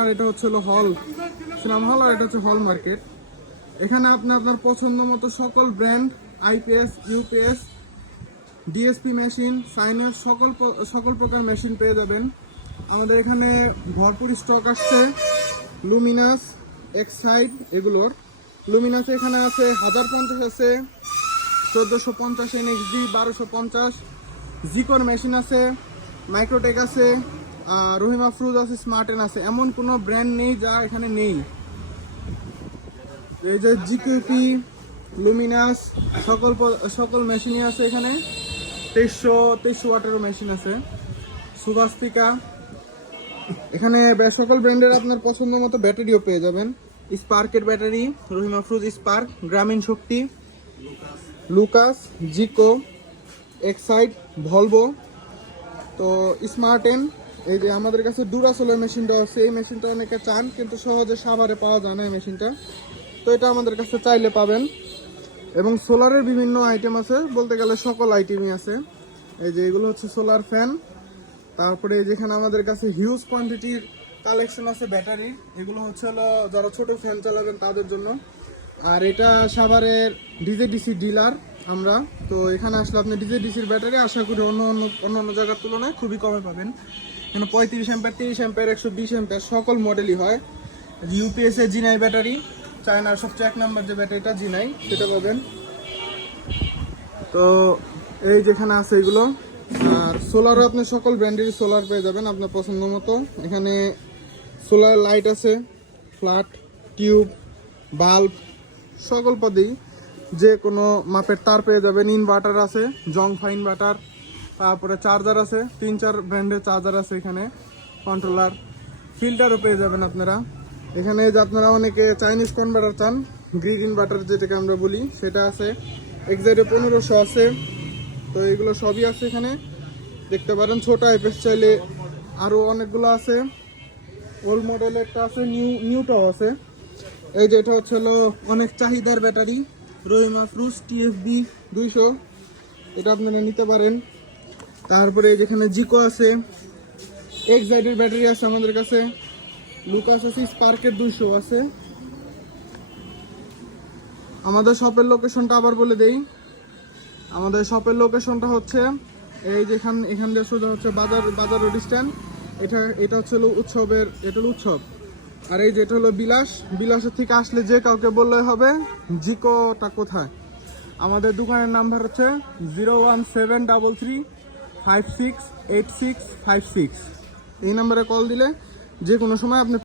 আর এটা হচ্ছে হল সিনেমা হল, আর এটা হচ্ছে হল মার্কেট। এখানে আপনি আপনার পছন্দ মতো সকল brand IPS, UPS, DSP machine, সাইনের সকল প্রকার মেশিন পেয়ে যাবেন। আমাদের এখানে ভরপুর স্টক আসছে লুমিনাস, এক্সাইড এগুলোর। লুমিনাস এখানে আছে 1050 আছে, 1450 এনএক্সডি, 1250 জিকোর মেশিন আছে, মাইক্রোটেক আছে, রহিমা ফ্রুজ আছে, স্মার্টেন আছে। এমন কোনো ব্র্যান্ড নেই যা এখানে নেই। এই যে জিকিউপি, লুমিনাস সকল মেশিনই আছে এখানে। 2300 ওয়াটেরও মেশিন আছে, সুভাস্তিকা। এখানে সকল ব্র্যান্ডের আপনার পছন্দ মতো ব্যাটারিও পেয়ে যাবেন। স্পার্কের ব্যাটারি, রহিমা ফ্রুজ স্পার্ক, গ্রামীণ শক্তি, লুকাস, জিকো, এক্সাইড, ভলভো, তো স্মার্টেন। এই যে আমাদের কাছে ডুরাসোলের মেশিনটা আছে, এই মেশিনটা অনেকে চান কিন্তু সহজে সাভারে পাওয়া যায় না এই মেশিনটা, তো এটা আমাদের কাছে চাইলে পাবেন। এবং সোলারের বিভিন্ন আইটেম আছে, বলতে গেলে সকল আইটেমই আছে। এই যে এগুলো হচ্ছে সোলার ফ্যান। তারপরে যেখানে আমাদের কাছে হিউজ কোয়ান্টিটির কালেকশন আছে ব্যাটারি, এগুলো হচ্ছে যারা ছোট ফ্যান চালাবেন তাদের জন্য। আর এটা সাভারের ডিজেডিসি ডিলার আমরা, তো এখানে আসলে আপনি ডিজেডিসির ব্যাটারি আশা করি অন্য জায়গার তুলনায় খুবই কমে পাবেন। এখানে 35 অ্যাম্পিয়ার, 30 অ্যাম্পিয়ার, 120 অ্যাম্পিয়ার সকল মডেলই হয়। ইউপিএস এর জিনাই ব্যাটারি, চায়নার সবচেয়ে 1 নম্বর যে ব্যাটারিটা জিনাই, সেটা পাবেন। তো এই যেখানে আছে এগুলো। আর সোলারও আপনি সকল ব্র্যান্ডেরই সোলার পেয়ে যাবেন আপনার পছন্দ মতো। এখানে সোলার লাইট আছে, ফ্ল্যাট, টিউব, বাল্ব সকল পদেই যে কোনো মাপের তার পেয়ে যাবেন। ইনভার্টার আছে, জংফা ইনভার্টার, তারপরে চার্জার আছে, 3-4 ব্র্যান্ডের চার্জার আছে এখানে, কন্ট্রোলার, ফিল্টারও পেয়ে যাবেন আপনারা এখানে। যে আপনারা অনেকে চাইনিজ কনভার্টার চান, গ্রিড ইনভার্টার যেটাকে আমরা বলি, সেটা আছে। এক্সাইডে 1500 আছে, তো এগুলো সবই আছে এখানে দেখতে পারেন। ছোট আইপিএস চাইলে আরও অনেকগুলো আছে, ওল্ড মডেল একটা আছে, নিউটাও আছে। এই যে এটা হচ্ছে অনেক চাহিদার ব্যাটারি, রহিমা ফ্রুজ টিএফবি 200, এটা আপনারা নিতে পারেন। তারপরে যেখানে জিকো আছে, এক্সাইডের ব্যাটারি আছে আমাদের কাছে, লুকাস আছে, স্পার্কের 200 আছে। আমাদের শপের লোকেশনটা আবার বলে দেই। আমাদের শপের লোকেশনটা হচ্ছে এই যেখান এখান দিয়ে সোজা হচ্ছে বাজার রোড স্ট্যান্ড। এটা হচ্ছে উৎসবের, এটা হলো উৎসব। আর এই যে এটা হলো বিলাসের থেকে আসলে যে কাউকে বললে হবে জিকোটা কোথায়। আমাদের দোকানের নাম্বার হচ্ছে 01733568656। এই নাম্বারে কল দিলে যে কোনো সময় আপনি